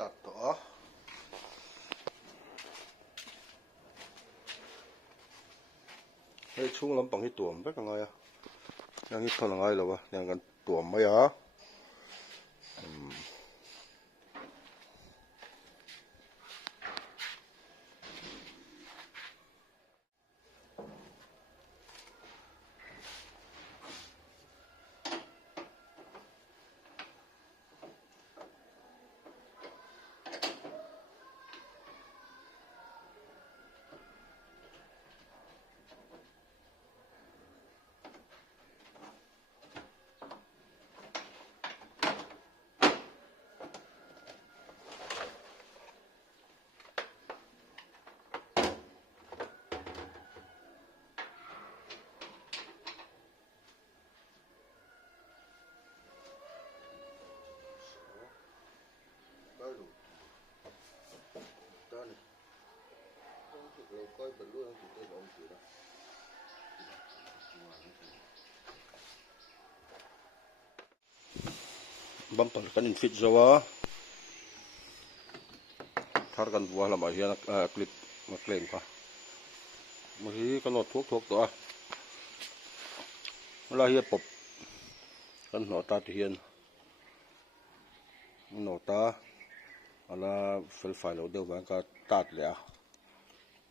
ตัดต่อให้ช่วงลำปังให้ตัวมันเป็นยังไงอ่ะยังฮิตเท่าไหร่หรอวะยังกันตัวไม่อ่ะbumper kan infit jawa harkan buah lama hian clip maklem ka mahi kan not thok to a la hi pop kan nota ti hian nota ala fel file lo dewa ka tat le a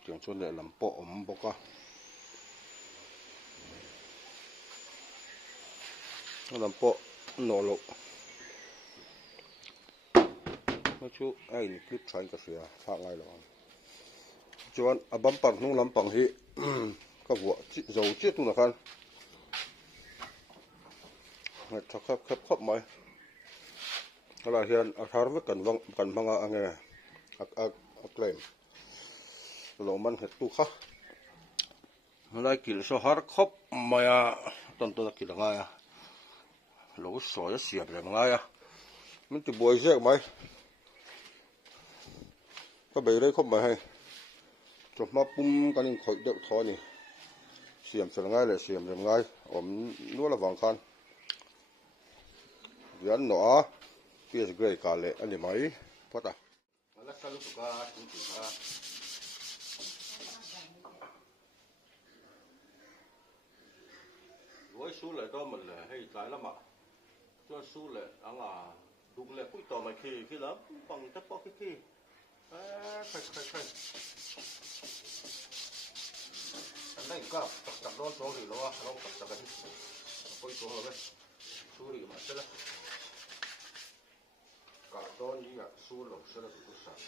tiang chon le lampo om boka lampo no lo chú ai clip trying ka sia pha ngai lo chuan a bumper hnung lampang hi ka wa zo chi tu na khan ngai thak khap mai ala hian a thar ve kan manga ange a claim lo man het tu kha lai kil so har khop maya ton to ki nga ya lo so ya sia bre nga ya min ti boy je maiก็ไปได้ครบมาให้จบมาปุ้มกันนี่ข่อยเด็กทอนี่เสียมสลง่ายเลยเสียมง่ายผมนู้นละวังคันยันหนอเพียสเกรย์กาเลยอันนี้ไหมพอตาแล้วสรุปก็จริงๆนะรวยสู้เลยก็มันเลยให้ใจละมาช่วยสู้เลยอ่างดูเลยคุยต่อมาขี้แล้วฟังจะปอกขี้ค่อยอันนี้ก็จับโดนโซ่หรือว่าเราจับกันคุยโซ่เลยสู้หรือมาเสร็จแล้วก็โดนนี่อ่ะสู้หลงเสร็จแล้วก็สั่ง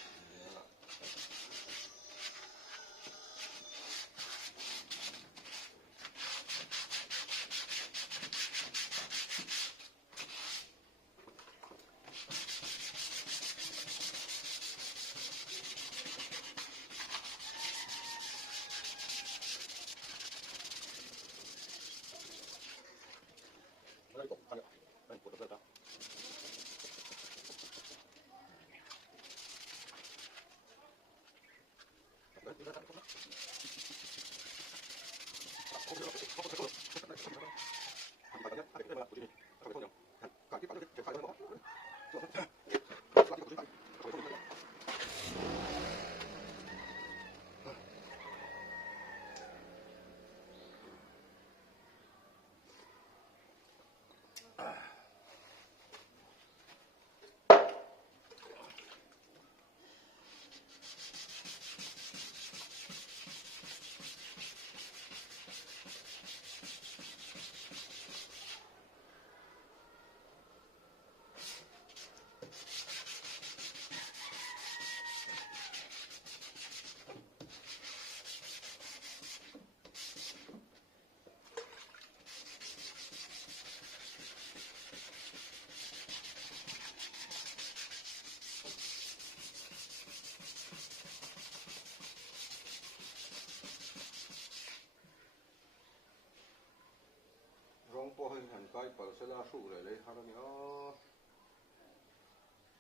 po hay han kai pal sala su le harami a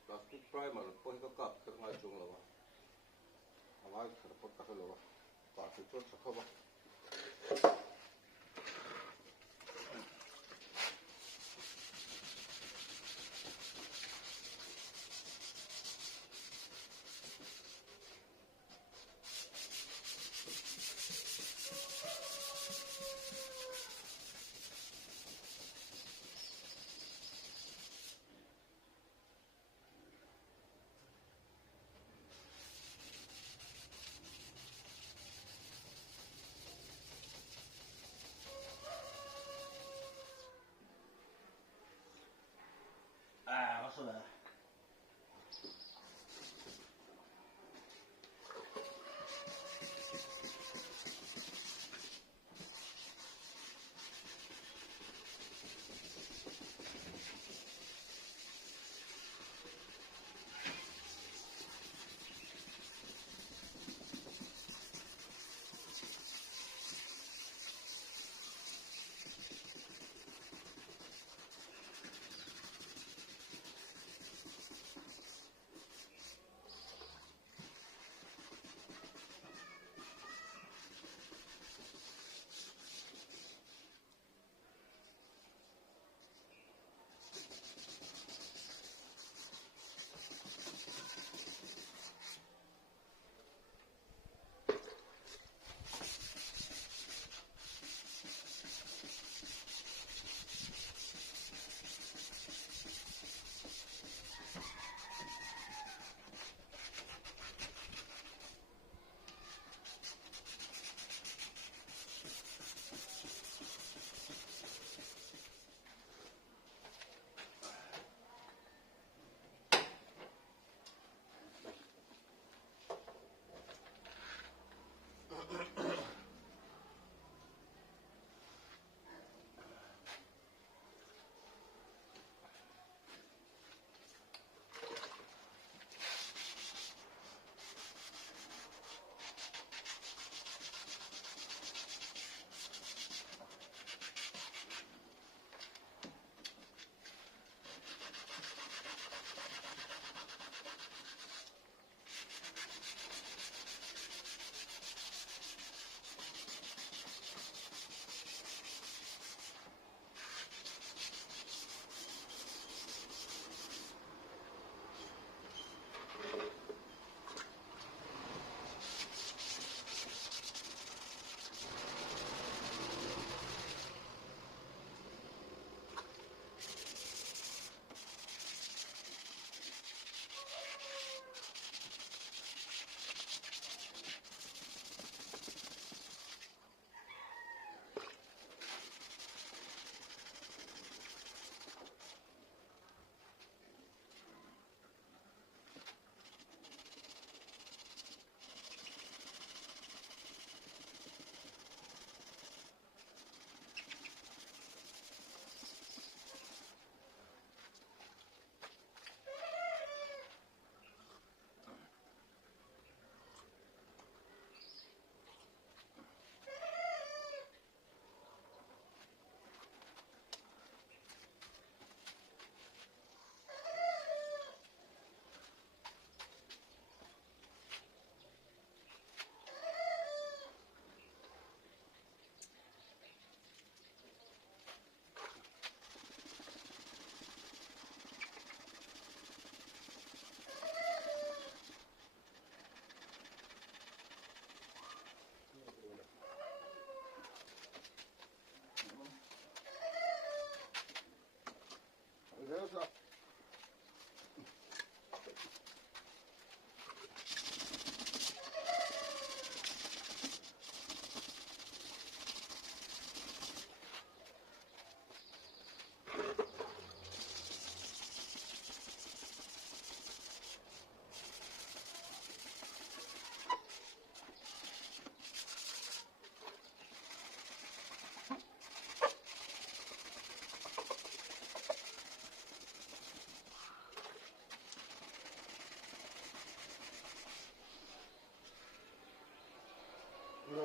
plastic primer po hi ka kap ka ngai chung lo wa ngai ka po ka lo wa pa se chot sa kha ba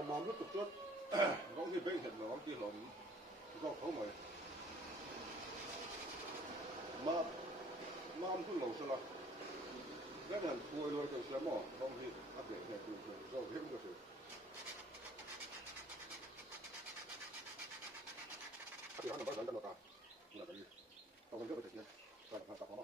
Mom nó tục chốt gõ cái bên hiện mà gõ kia lộn gõ khấu mày ma am tu lo sala ganan foi lo que se mo vamos ir a ver que tu so vemos que ya no va a andar acá una vez vamos a ver que para para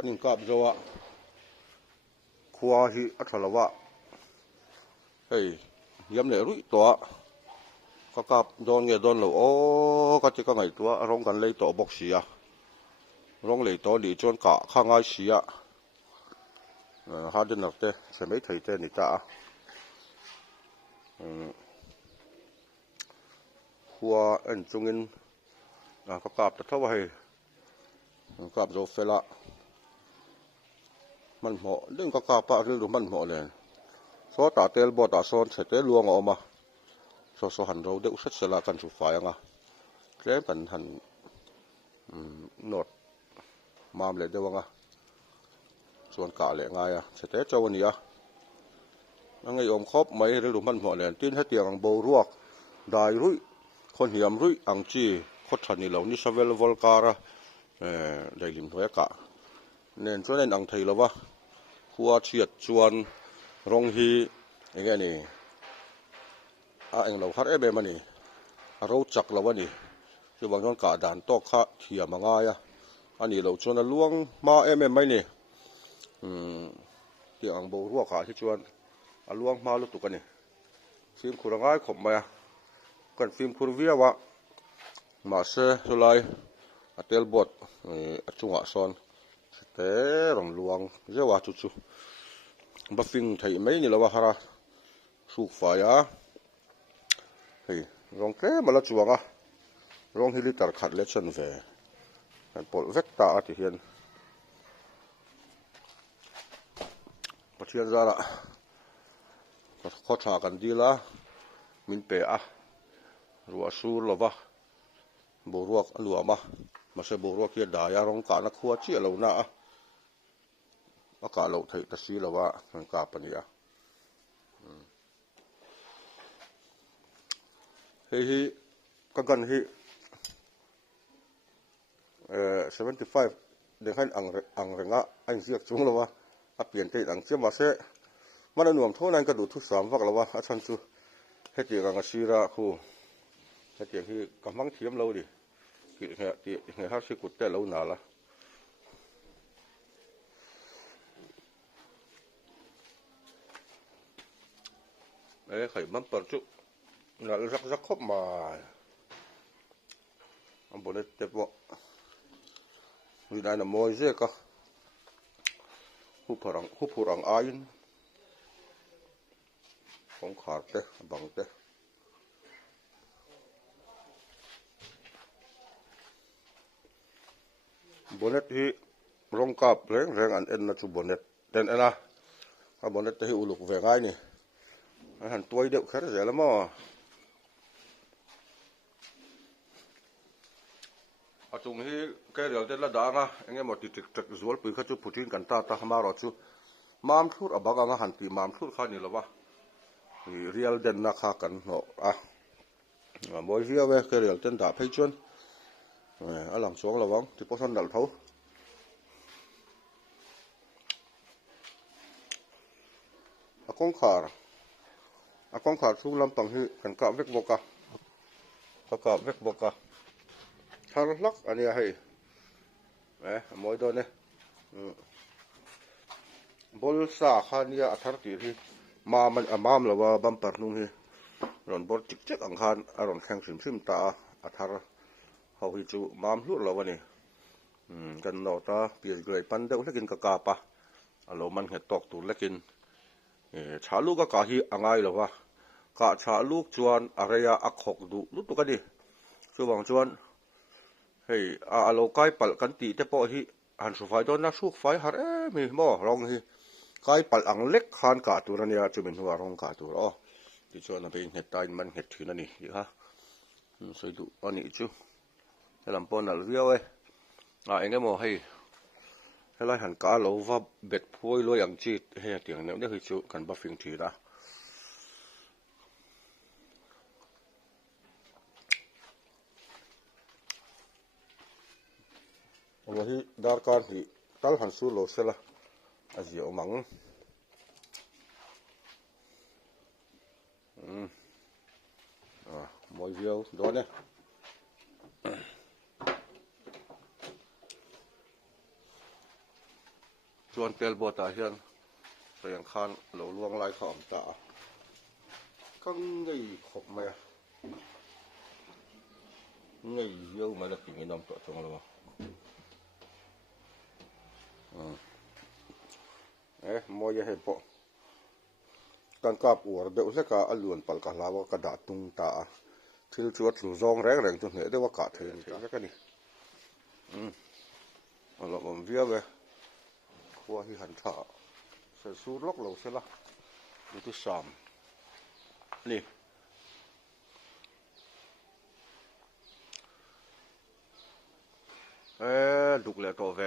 ก็นิ่งกับจัวคัวที่อัศลวะเฮ้ยย้ำเลยรุ่ยตัวก็กับโดนเงี้ยโดนเลยโอ้ก็จะก็ไงตัวร้องกันเลยตัวบอกเสียร้องเลยตัวดีจนกะข้างไงเสียหาดินหนักเต้ใช่ไหมไทยเต้นี่จ้าคัวอันจงอินก็กับแต่ถ้าว่าให้กับโจเฟละมันเหมาะเรื่องก็กับปะเรื่องมันเหมาะเลยโซตาเตลบอตาโซนเสร็จลวงออกมาโซหันเราเดือดสัตว์สละกันสุฝ่ายอ่ะแค่กันหันโนดมามเลยเดี๋ยวว่าส่วนกะเลยไงอ่ะเสร็จเจ้าวันนี้อ่ะนั่งไงอมครบไหมเรื่องมันเหมาะเลยตีนให้เตียงโบรวกได้รุ่ยคนเหี่ยมรุ่ยอังจีโคตรชันนี่เหล่านี้สเวลวอลการะได้ลิมถอยกะเน้นช่วยเน้นอังไทยแล้ววะขัวเฉียดชวนรงฮีอย่างเงี้ยนี่เองเราคัดเอเบมันนี่เราจักเราวะนี่คือบางคนกะด่านตอกข้าเถียมาง่ายอ่ะอันนี้เราชวนล้วงมาเอเมไม่นี่ที่อังโบรัวขาที่ชวนล้วงมาลุตุกันนี่ฟิล์มคุรง่ายขมมากันฟิล์มคุรเวียวะมาเซ่สุไลเตลบดจุงอ่ะซอนแต่รองลวงเจ้าว่าจุบัฟฟิงไทยไม่นี่ละว่าฮาระสุกฝ่ายอ่ะเฮ้ยรองแก่มาละจวงอ่ะรองฮิลิตาร์ขัดเลชันเวกันปอดเวกตาที่เห็นปัจจัยซาละข้อชากันดีละมินเปะรัวสูรละวะโบรวกลัวมาเสโบรวกเกียดายารองกานักขัวเชี่ยเราหน้าอากาศเราไทยตะซีละวะมันกาปนี่เฮ้ยกันเฮ้ย75เดี๋ยวให้อังเรงะอันเสียกจุงละวะเปลี่ยนใจอังเสียมาเสมันหน่วมเท่านั้นก็ดูทุกสามวักละวะฉันจูเฮ็ดอย่างกับชีระคู่เฮ็ดอย่างที่กำลังเทียมเราดิกิเหตุหาสิกุดแต่เราหนาละไข่มันเปิดจุน่ารักครบมาอันบนเต็มวะวินัยน่ะมวยเสียก็ผู้พลังอายุของขาดเตะบังเตะบนเน็ตที่รองกับแรงอันเอ็นนะจุบนเน็ตเด่นนะบนเน็ตที่อุลุกแหวงไงนี่หันตัวเดียวแค่เสียแล้วมั้งจุงที่แกเรียกเด็ดละด่างอ่ะเงี้ยหมดติดจวลปีเขาจุดพูดถึงกันตาหามารอจุมามทุดบักอ่ะหันตีมามทุดข้านี่ละวะเรียลเด่นนักข้ากันเนาะมวยเรียลเว้ยแกเรียลเด่นด่าเพชรหลังสองระวังที่พวกท่านดัลเท้ากงขาสู้ลำตังที่กันกะเวกบกะเวกบกะทางลักอันนี้ให้มวยโดนเนี่ยบอลสาขานี่อัฐรตีที่มันมามแล้วว่าบัมเปิดนุ่งที่รอนบอลจิกอังคารรอนแข่งซิมตาอัฐรเขาฮิจูมามลุแล้ววันนี้กันนอตาเปลี่ยนเกยปันเดาเล็กินกะกาปะเรามันเห็ดตอกตูเล็กินชาลูกก็กะฮีอ่างไงแล้ววะกะชาลูกจวนอะไรอักหกดูลุตุกันดิช่วงจวนเฮ้ยเราใกล้ปัลกันตีแต่พอฮีหันสุไฟโดนนักสุไฟหามีหม้อรองฮีใกล้ปัลอังเล็กขานกาตัวนี้จะเป็นหัวรองกาตัวที่ชวนเป็นเห็ดตายมันเห็ดถือนั่นนี่ฮะสวยดูอันนี้จูลำปอนอะไรเว้ยเองก็มองให้ไล่หันกาเราว่าเบ็ดพูดลอยอย่างจีดให้เตียงเนี่ยนี่คือจุกันบัฟฟิงทีนะวันที่ดาร์การที่ตั้งหันสู้โลเซล่ะอาจจะเอามังมวยเดียวโดนเนี่ย ส่วนเตลโบตาเฮียนเสียงคานเหลาลวงลายขอมตาก็ไงขบมาไงเยอะมาแล้วกินน้ำตัวตรงแล้วมอยให้ปะการกาบอวดเดี๋ยวสักการอลวนปัลกาลาวกระดาษตุงตาทิลชวดหลุซองแรงจนเหนื่อยได้ว่ากาดเห็นสักนี่เราผมเวียบเลยขัวที่หันท่าใส่สูล็อกเหลาเสร็จละดูที่สามนี่ดุกเลยตัวเว